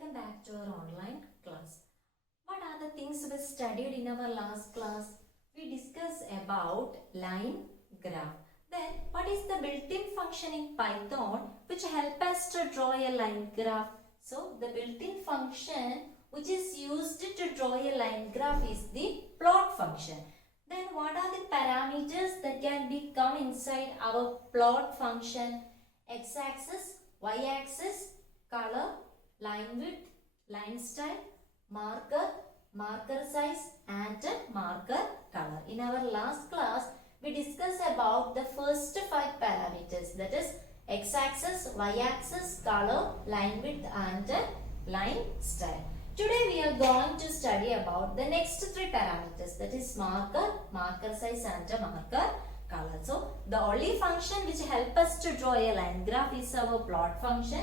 welcome back to our online class. What are the things we studied in our last class? We discussed about line graph. Then what is the built-in function in Python which help us to draw a line graph? So the built-in function which is used to draw a line graph is the plot function. Then what are the parameters that can be come inside our plot function? X-axis, y-axis, color, line width, line style, marker, marker size and marker color. In our last class, we discussed about the first 5 parameters, that is x-axis, y-axis, color, line width and line style. Today we are going to study about the next 3 parameters, that is marker, marker size and marker color. So the only function which help us to draw a line graph is our plot function.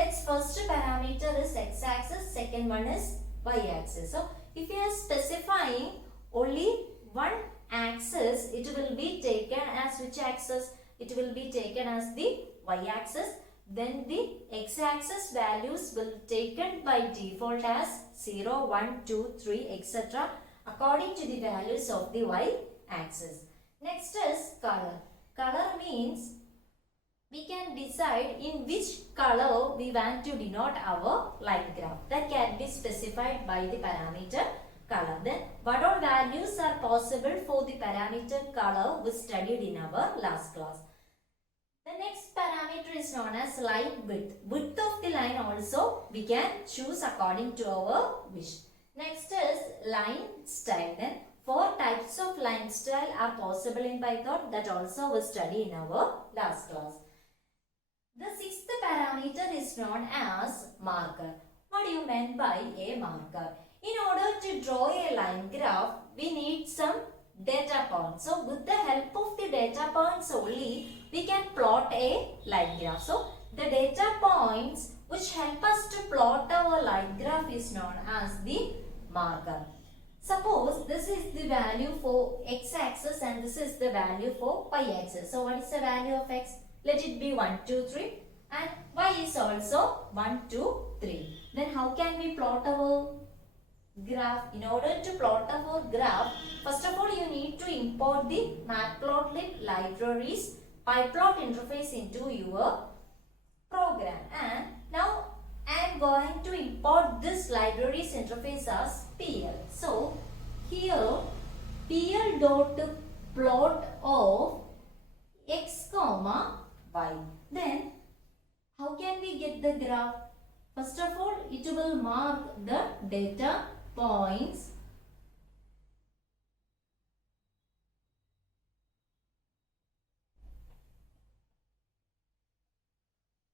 Its first parameter is x-axis, second one is y-axis. So if you are specifying only one axis, it will be taken as which axis? It will be taken as the y-axis. Then the x-axis values will taken by default as 0, 1, 2, 3, etc. according to the values of the y-axis. Next is color. Color means we can decide in which color we want to denote our line graph. That can be specified by the parameter color. Then what all values are possible for the parameter color we studied in our last class. The next parameter is known as line width. Width of the line also we can choose according to our wish. Next is line style. Then 4 types of line style are possible in Python, that also we study in our last class. The 6th parameter is known as marker. What do you mean by a marker? In order to draw a line graph, we need some data points. So with the help of the data points only, we can plot a line graph. So the data points which help us to plot our line graph is known as the marker. Suppose this is the value for x-axis and this is the value for y-axis. So what is the value of x? Let it be 1, 2, 3 and y is also 1, 2, 3. Then how can we plot our graph? In order to plot our graph, first of all you need to import the matplotlib libraries pyplot interface into your program. And now I am going to import this libraries interface as PL. So here PL dot plot of x comma y. Then how can we get the graph? First of all, it will mark the data points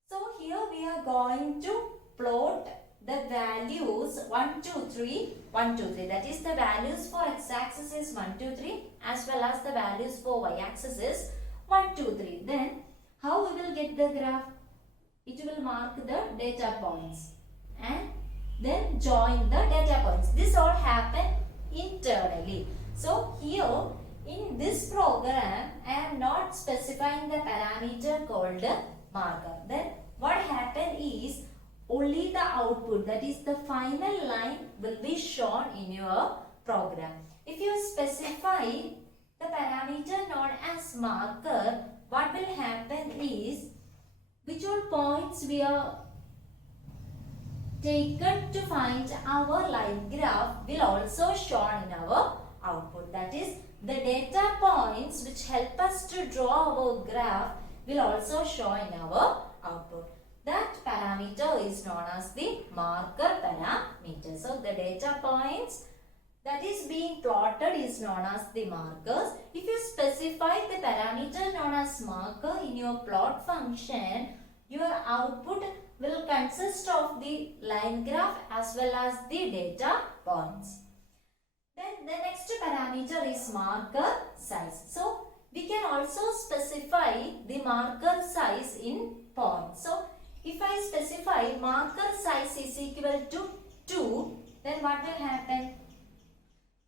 so here we are going to plot the values 1, 2, 3, 1, 2, 3. That is the values for x-axis is 1, 2, 3 as well as the values for y-axis is 1, 2, 3. Then how we will get the graph? It will mark the data points and then join the data points. This all happen internally. So here in this program I am not specifying the parameter called marker. Then what happen is only the output, that is the final line, will be shown in your program. If you specify the parameter known as marker, what will happen is which all points we are taken to find our line graph will also shown in our output. That is the data points which help us to draw our graph will also show in our output. That parameter is known as the marker parameter. So the data points that is being plotted is known as the markers. If you specify the parameter known as marker in your plot function, your output will consist of the line graph as well as the data points. Then the next parameter is marker size. So we can also specify the marker size in points. So if I specify marker size is equal to 2, then what will happen?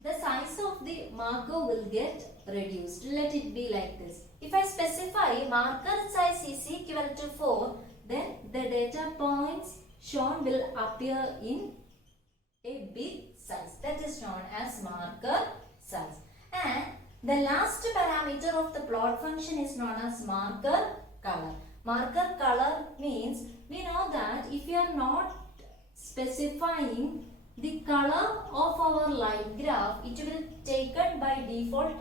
The size of the marker will get reduced. Let it be like this. If I specify marker size is equal to 4, then the data points shown will appear in a big size, that is known as marker size. And the last parameter of the plot function is known as marker color. Marker color means we know that if you are not specifying the color of our line graph, it will taken by default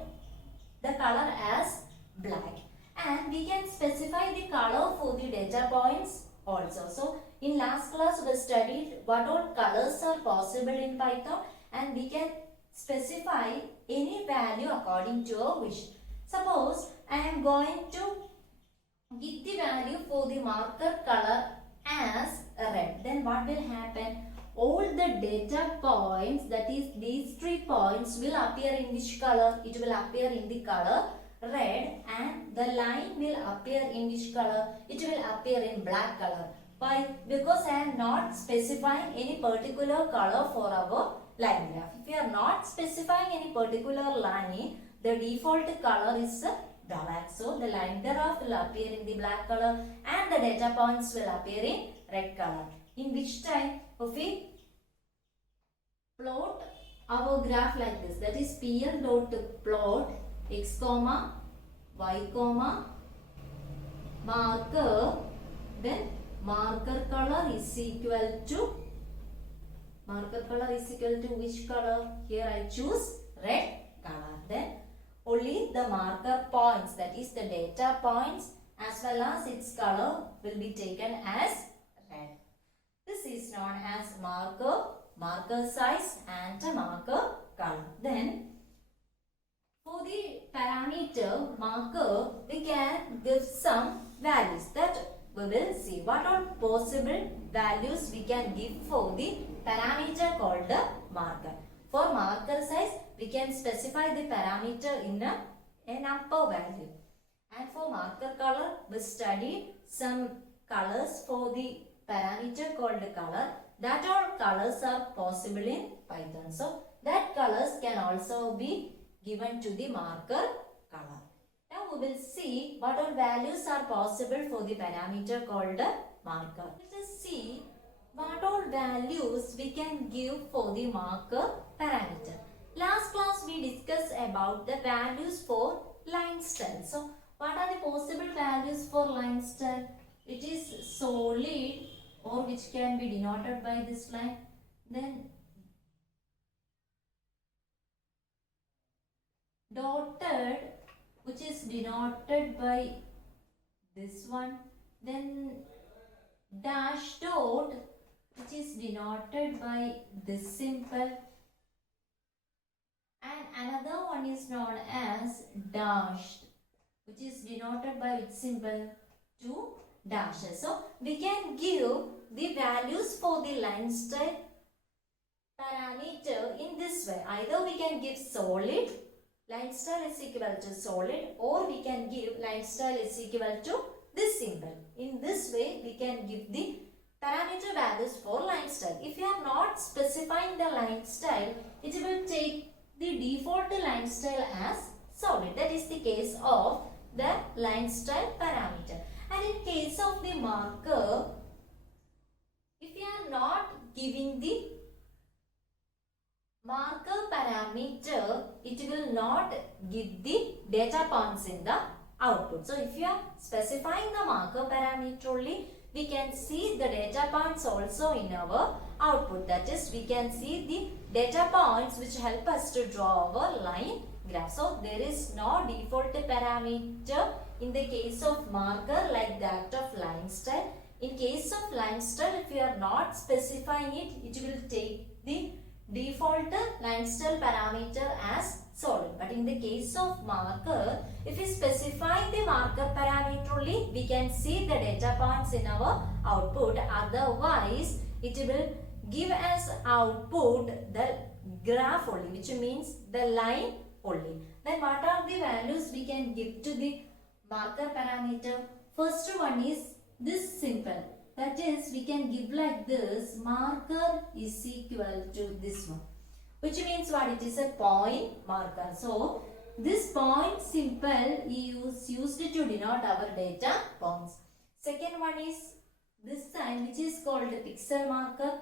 the color as black, and we can specify the color for the data points also. So in last class we studied what all colors are possible in Python, and we can specify any value according to our wish. Suppose I am going to give the value for the marker color as red, then what will happen? All the data points, that is these 3 points, will appear in which color? It will appear in the color red, and the line will appear in which color? It will appear in black color. Why? Because I am not specifying any particular color for our line graph. If you are not specifying any particular line, the default color is black. So the line graph will appear in the black color and the data points will appear in red color. In which time, if we plot our graph like this, that is PL dot plot x comma y comma marker, then marker color is equal to which color? Here I choose red color. Then only the marker points, that is the data points as well as its color, will be taken as red. This is known as marker size and marker color. Then for the parameter marker, we can give some values that we will see. What are possible values we can give for the parameter called the marker? For marker size, we can specify the parameter in a number value. And for marker color, we studied some colors for the parameter called color. That all colors are possible in Python. So that colors can also be given to the marker color. Now we will see what all values are possible for the parameter called marker. Let us see what all values we can give for the marker parameter. Last class we discussed about the values for line style. So what are the possible values for line style? It is solid, or which can be denoted by this line. Then dotted, which is denoted by this one. Then dash dot, which is denoted by this symbol. And another one is known as dashed, which is denoted by its symbol, 2 dashes. So we can give the values for the line style parameter in this way. Either we can give solid, line style is equal to solid, or we can give line style is equal to this symbol. In this way we can give the parameter values for line style. If you are not specifying the line style, it will take the default line style as solid. That is the case of the line style parameter. And in case of the marker, if you are not giving the marker parameter, it will not give the data points in the output. So if you are specifying the marker parameter only, we can see the data points also in our output. That is, we can see the data points which help us to draw our line graph. So there is no default parameter in the case of marker like that of line style. In case of line style, if you are not specifying it, it will take the default line style parameter as solid. But in the case of marker, if we specify the marker parameter only, we can see the data points in our output. Otherwise, it will give as output the graph only, which means the line only. Then what are the values we can give to the marker parameter? First one is this symbol. That is, we can give like this, marker is equal to this one, which means what? It is a point marker. So this point symbol is used to denote our data points. Second one is this sign which is called pixel marker,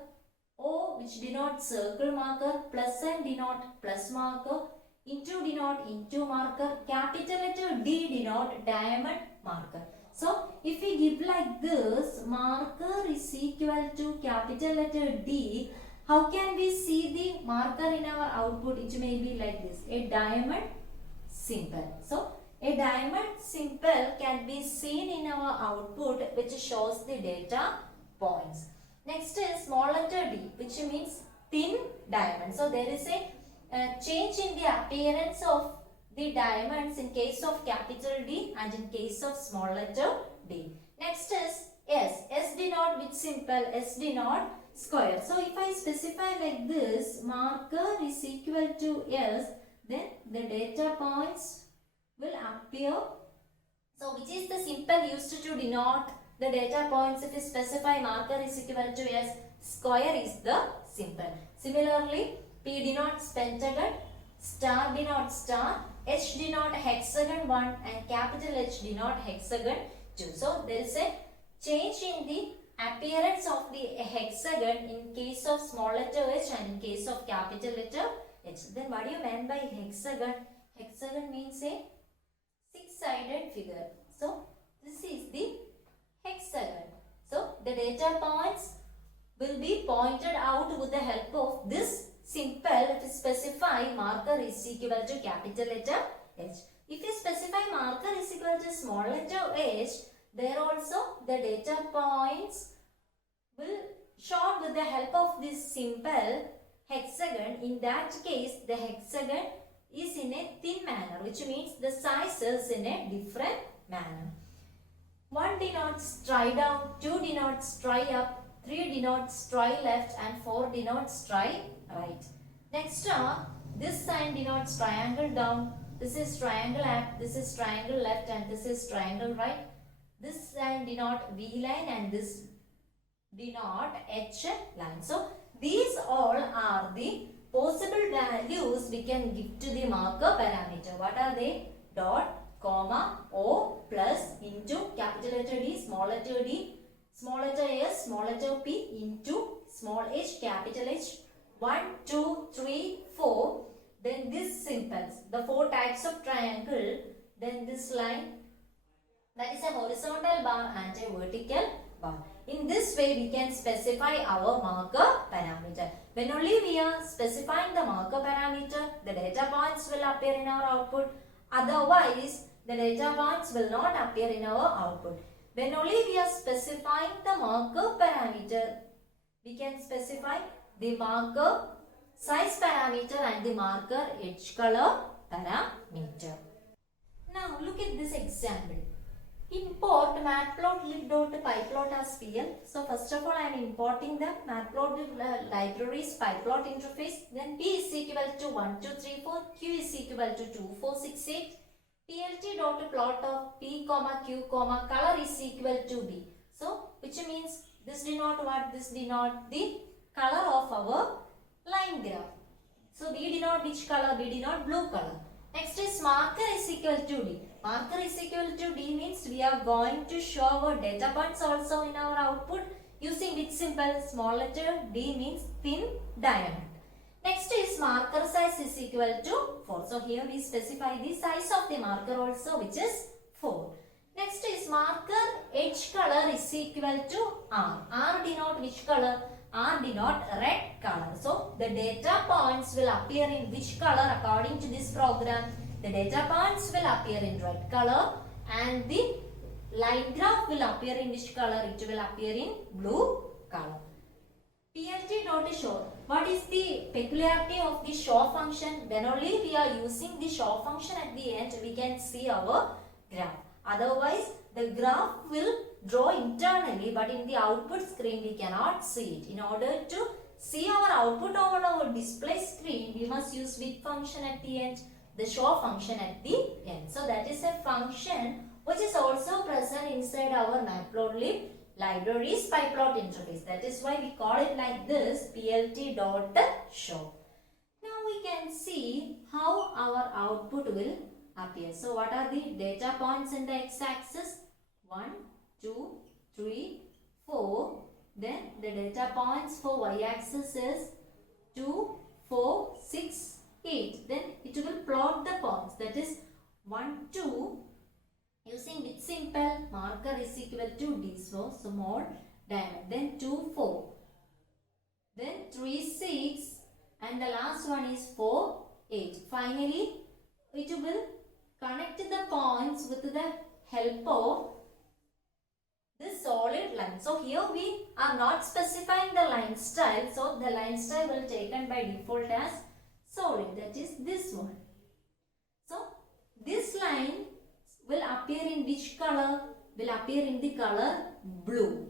O which denotes circle marker, plus sign denote plus marker, into denote into marker, capital letter D denote diamond marker. So if we give like this, marker is equal to capital letter D, how can we see the marker in our output? It may be like this, a diamond symbol. So a diamond symbol can be seen in our output, which shows the data points. Next is small letter d, which means thin diamond. So there is a change in the appearance of the diamonds in case of capital D and in case of small letter d. Next is S. S denote which symbol? S denote square. So if I specify like this, marker is equal to S, then the data points will appear. So which is the symbol used to denote the data points? If you specify marker is equal to S, square is the symbol. Similarly, P denotes pentagon, star denotes star, H denote hexagon 1 and capital H denote hexagon 2. So there is a change in the appearance of the hexagon in case of small letter h and in case of capital letter H. Then what do you mean by hexagon? Hexagon means a six-sided figure. So this is the hexagon. So the data points will be pointed out with the help of this symbol if you specify marker is equal to capital letter H. If you specify marker is equal to small letter h, there also the data points will show with the help of this symbol hexagon. In that case, the hexagon is in a thin manner, which means the size is in a different manner. 1 denotes try down, 2 denotes try up, 3 denotes try left and 4 denotes try right. Next this sign denotes triangle down, this is triangle up, this is triangle left and this is triangle right. This sign denote V line and this denote H line. So these all are the possible values we can give to the marker parameter. What are they? Dot, comma, O, plus, into, capital letter D, small letter D, small letter S, small letter P, into, small h, capital H, 1, 2, 3, 4. Then this symbols, the 4 types of triangle, then this line, that is a horizontal bar and a vertical bar. In this way, we can specify our marker parameter. When only we are specifying the marker parameter, the data points will appear in our output. Otherwise, the data points will not appear in our output. When only we are specifying the marker parameter, we can specify the marker size parameter and the marker edge color parameter. Now look at this example. Import matplotlib.pyplot as PL. So first of all, I am importing the matplotlib libraries pyplot interface. Then P is equal to 1234, Q is equal to 2468. plt.plot of P, Q, color is equal to B. So which means this denote what? This denote the color of our line graph. So B denote which color? B denote blue color. Next is marker is equal to D. Marker is equal to D means we are going to show our data points also in our output using which symbol? Small letter D means thin diamond. Next is marker size is equal to 4. So here we specify the size of the marker also, which is 4. Next is marker edge color is equal to R. R denote which color? R denote red color. So the data points will appear in which color according to this program? The data points will appear in red color and the line graph will appear in which color? It will appear in blue color. plt.show. What is the peculiarity of the show function? When only we are using the show function at the end, we can see our graph. Otherwise, the graph will draw internally, but in the output screen we cannot see it. In order to see our output on our display screen, we must use which function at the end? The show function at the end. So that is a function which is also present inside our matplotlib libraries pyplot interface. That is why we call it like this, plt.show. Now we can see how our output will appear. So what are the data points in the x-axis? 1, 2, 3, 4. Then the data points for y-axis is 2, 4, 6, 8. Then it will plot the points, that is 1, 2. Using bit simple, marker is equal to d, so small diamond. Then 2, 4. Then 3, 6. And the last one is 4, 8. Finally, it will connect the points with the help of this solid line. So here we are not specifying the line style. So the line style will taken by default as solid, that is this one. So this line will appear in which color? Will appear in the color blue.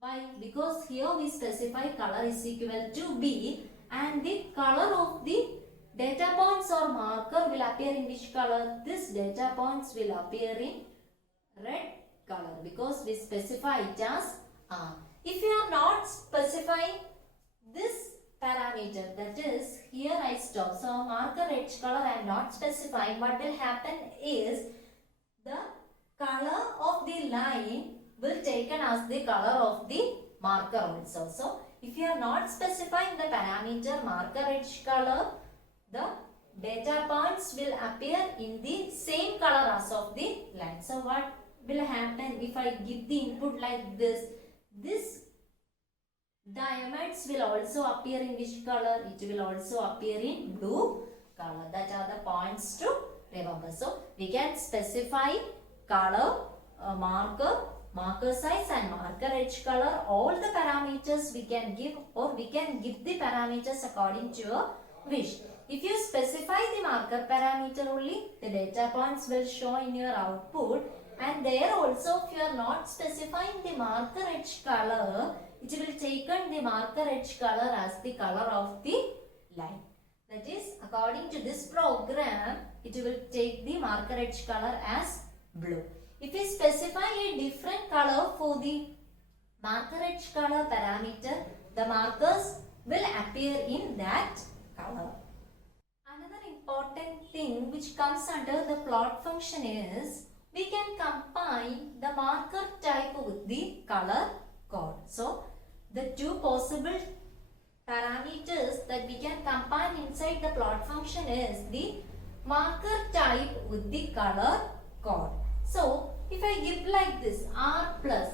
Why? Because here we specify color is equal to B, and the color of the data points or marker will appear in which color? This data points will appear in red color because we specify it as R. If you are not specifying this parameter, that is here I stop. So marker edge color I am not specifying. What will happen is the color of the line will taken as the color of the marker also. So if you are not specifying the parameter marker edge color, the data points will appear in the same color as of the line. So what will happen if I give the input like this? This diamonds will also appear in which color? It will also appear in blue color. That are the points to remember. So we can specify color, marker size and marker edge color. All the parameters we can give, or we can give the parameters according to your wish. If you specify the marker parameter only, the data points will show in your output. And there also, if you are not specifying the marker edge color, it will taken the marker edge color as the color of the line. That is, according to this program, it will take the marker edge color as blue. If we specify a different color for the marker edge color parameter, the markers will appear in that color. Another important thing which comes under the plot function is we can combine the marker type with the color code. So the two possible parameters that we can combine inside the plot function is the marker type with the color code. So if I give like this R plus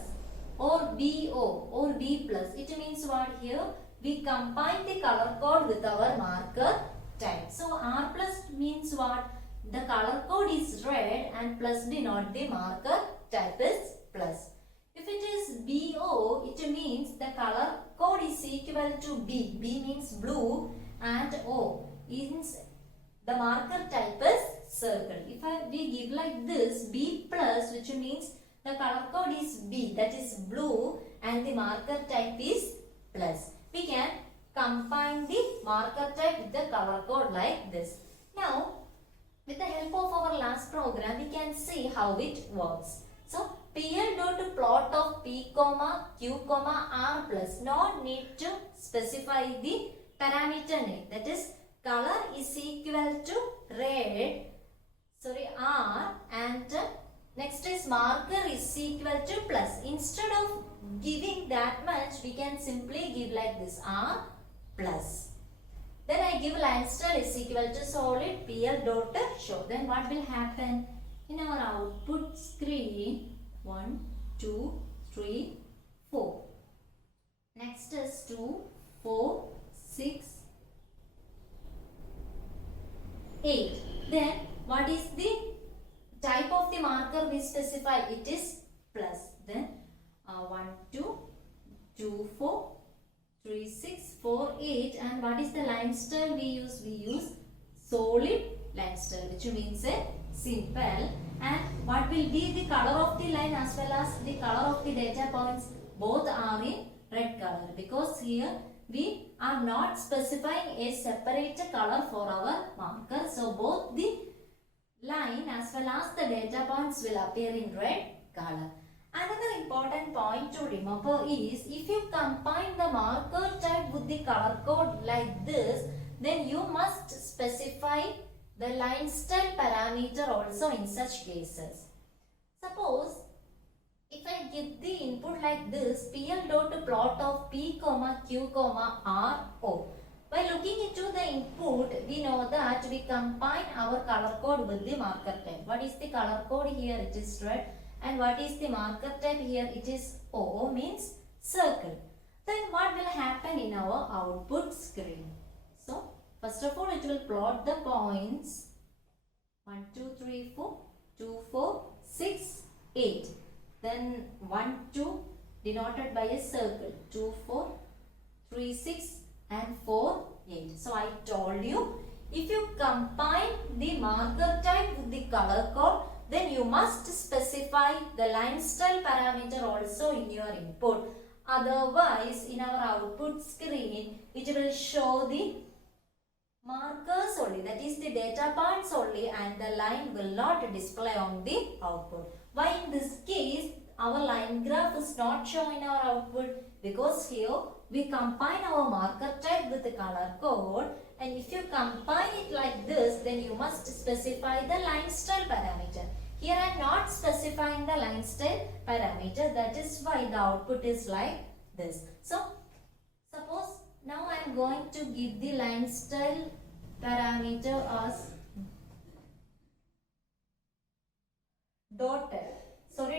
or BO or B plus, it means what here? We combine the color code with our marker type. So R plus means what? The color code is red and plus denote the marker type is plus. If it is BO, it means the color code is equal to B. B means blue and O means the marker type is circle. If we give like this B plus, which means the color code is B, that is blue, and the marker type is plus. We can combine the marker type with the color code like this. Now, with the help of our last program, we can see how it works. So, PL dot plot of P comma Q comma R plus. No need to specify the parameter name. That is, color is equal to R, and next is marker is equal to plus. Instead of giving that much, we can simply give like this R plus. Then I give line style is equal to solid PL dot show. Then what will happen? In our output screen, 1, 2, 3, 4. Next is 2, 4, 6, 8. Then what is the type of the marker we specify? It is plus. Then 1, 2, 2, 4. 3, 6, 4, 8, and what is the line style we use? We use solid line style, which means a simple. And what will be the color of the line as well as the color of the data points? Both are in red color, because here we are not specifying a separate color for our marker. So both the line as well as the data points will appear in red color. Another important point to remember is, if you combine the marker type with the color code like this, then you must specify the line style parameter also in such cases. Suppose if I give the input like this, PL dot plot of P comma Q comma R O. By looking into the input, we know that we combine our color code with the marker type. What is the color code here? It is red. And what is the marker type here? It is O, means circle. Then what will happen in our output screen? So, first of all, it will plot the points 1, 2, 3, 4, 2, 4, 6, 8. Then 1, 2 denoted by a circle. 2, 4, 3, 6 and 4, 8. So I told you, if you combine the marker type with the color code, then you must specify the line style parameter also in your input. Otherwise, in our output screen, it will show the markers only, that is the data points only, and the line will not display on the output. Why in this case our line graph is not shown in our output? Because here we combine our marker type with the color code, and if you combine it like this, then you must specify the line style parameter. Here I am not specifying the line style parameter, that is why the output is like this. So suppose now I am going to give the line style parameter as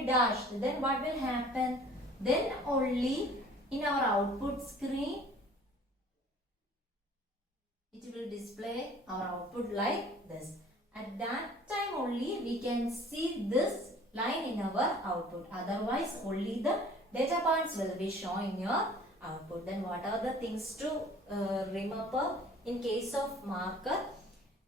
dashed. Then what will happen? Then only in our output screen it will display our output like this. At that time only we can see this line in our output. Otherwise only the data points will be shown in your output. Then what are the things to remember in case of marker?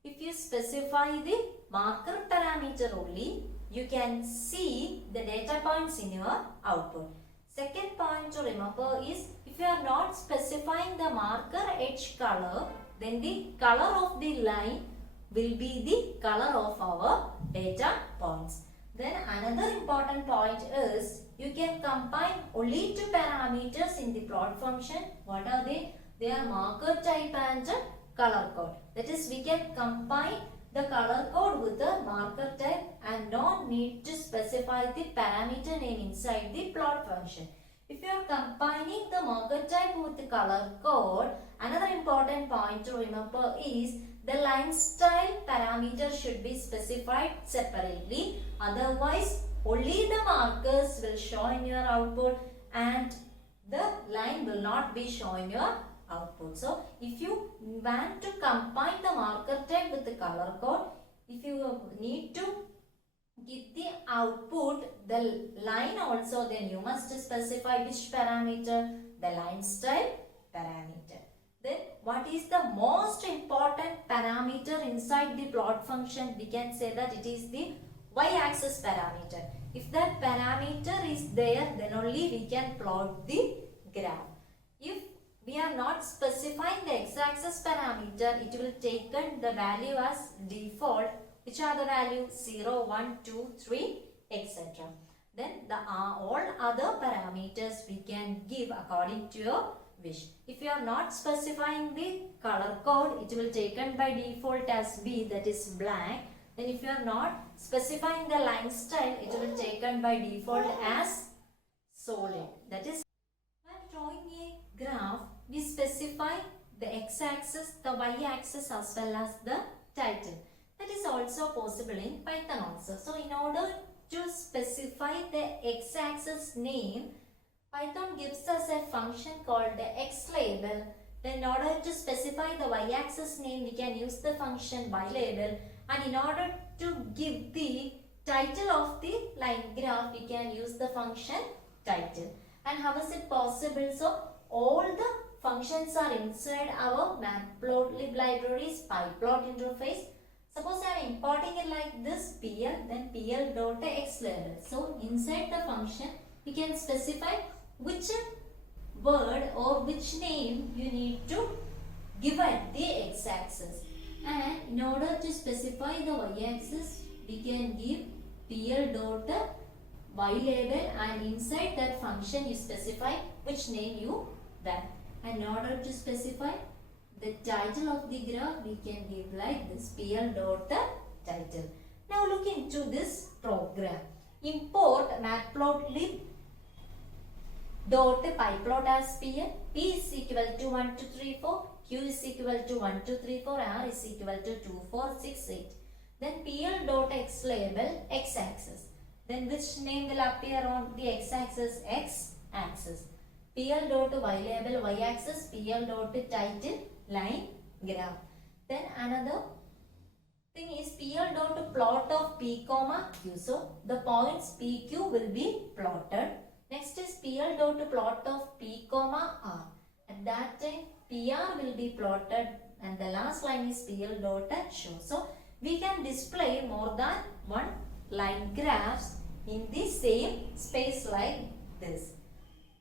If you specify the marker parameter only, you can see the data points in your output. Second point to remember is, if you are not specifying the marker edge color, then the color of the line will be the color of our data points. Then another important point is, you can combine only two parameters in the plot function. What are they? They are marker type and color code. That is, we can combine the color code with the marker type and don't need to specify the parameter name inside the plot function. If you are combining the marker type with the color code, another important point to remember is, the line style parameter should be specified separately. Otherwise, only the markers will show in your output and the line will not be shown in your output. So, if you want to combine the marker type with the color code, if you need to get the output, the line also, then you must specify which parameter? The line style parameter. Then what is the most important parameter inside the plot function? We can say that it is the y-axis parameter. If that parameter is there, then only we can plot the graph. If we are not specifying the x-axis parameter, it will take the value as default. Which are the values? 0, 1, 2, 3, etc. Then the all other parameters we can give according to your wish. If you are not specifying the color code, it will taken by default as B, that is black. Then if you are not specifying the line style, it will taken by default as solid. That is, while drawing a graph, we specify the x-axis, the y-axis as well as the title. That is also possible in Python also. So in order to specify the x-axis name, Python gives us a function called the xLabel. Then in order to specify the y-axis name, we can use the function ylabel. And in order to give the title of the line graph, we can use the function title. And how is it possible? So all the functions are inside our Matplotlib library's PyPlot interface. Suppose I am importing it like this, PL, then PL.xLabel. So inside the function, we can specify which word or which name you need to give at the x-axis. And in order to specify the y-axis, we can give PL.ylabel, and inside that function you specify which name you want. And in order to specify the title of the graph, we can give like this, PL.title. Now look into this program. Import Matplotlib dot pi plot as Pn. P is equal to 1, 2, 3, 4. Q is equal to 1, 2, 3, 4. R is equal to 2, 4, 6, 8. Then PL dot X label X axis. Then which name will appear on the X axis? X axis. PL dot Y label Y axis. PL dot title line graph. Then another thing is PL dot plot of P comma Q. So the points PQ will be plotted. Next is PL dot plot of P comma R. At that time PR will be plotted and the last line is PL dot show. So we can display more than one line graphs in the same space like this.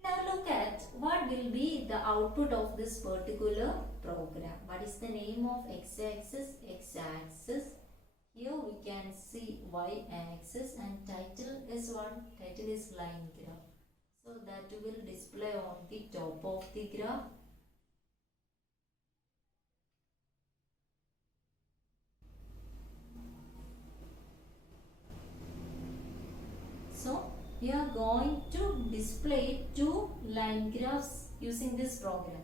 Now look at what will be the output of this particular program. What is the name of x-axis? X-axis. Here we can see y-axis and title is what? Title is line graph. So that will display on the top of the graph. So we are going to display two line graphs using this program.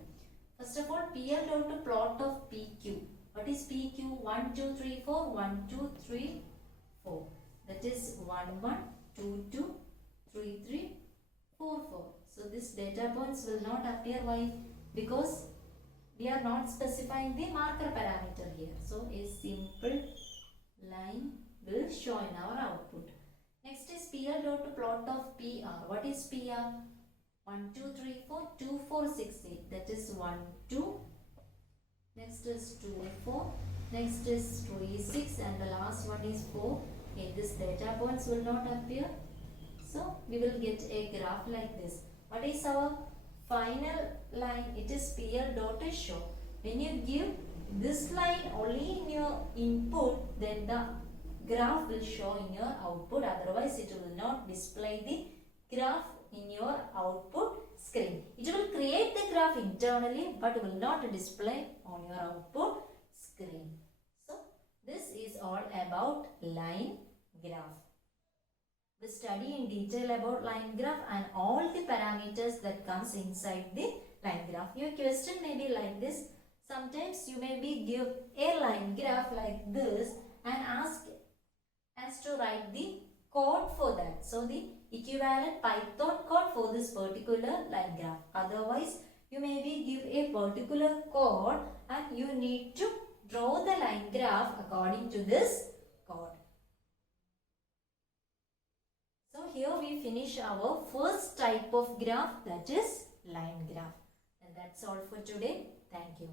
First of all, PL dot plot of PQ. What is PQ? 1, 2, 3, 4. 1, 2, 3, 4. That is 1, 1, 2, 2, 3, 3, 4, 4. So this data points will not appear. Why? Because we are not specifying the marker parameter here. So a simple line will show in our output. Next is PL dot plot of PR. What is PR? 1, 2, 3, 4, 2, 4, 6, 8. That is 1, 2. Next is 2, 4. Next is 3, 6. And the last one is 4. Okay, this data points will not appear. So we will get a graph like this. What is our final line? It is PL dot show. When you give this line only in your input, then the graph will show in your output. Otherwise, it will not display the graph in your output screen. It will create the graph internally but will not display on your output screen. So, this is all about line graph. We study in detail about line graph and all the parameters that comes inside the line graph. Your question may be like this. Sometimes you may be give a line graph like this and ask us to write the code for that. So the equivalent Python code for this particular line graph. Otherwise, you may be give a particular code and you need to draw the line graph according to this code. So here we finish our first type of graph, that is line graph. And that's all for today. Thank you.